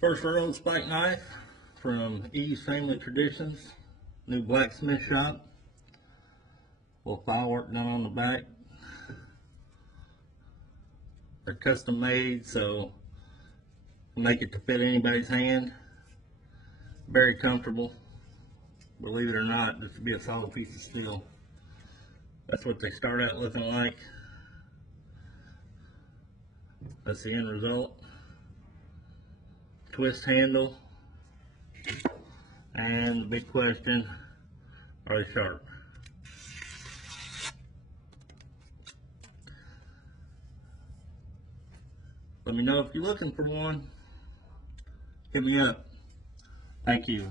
First railroad spike knife from Eaves Family Traditions, new blacksmith shop. Little file work done on the back. They're custom made, so make it to fit anybody's hand. Very comfortable. Believe it or not, this would be a solid piece of steel. That's what they start out looking like. That's the end result. Twist handle. And the big question, are they sharp? Let me know if you're looking for one. Hit me up. Thank you.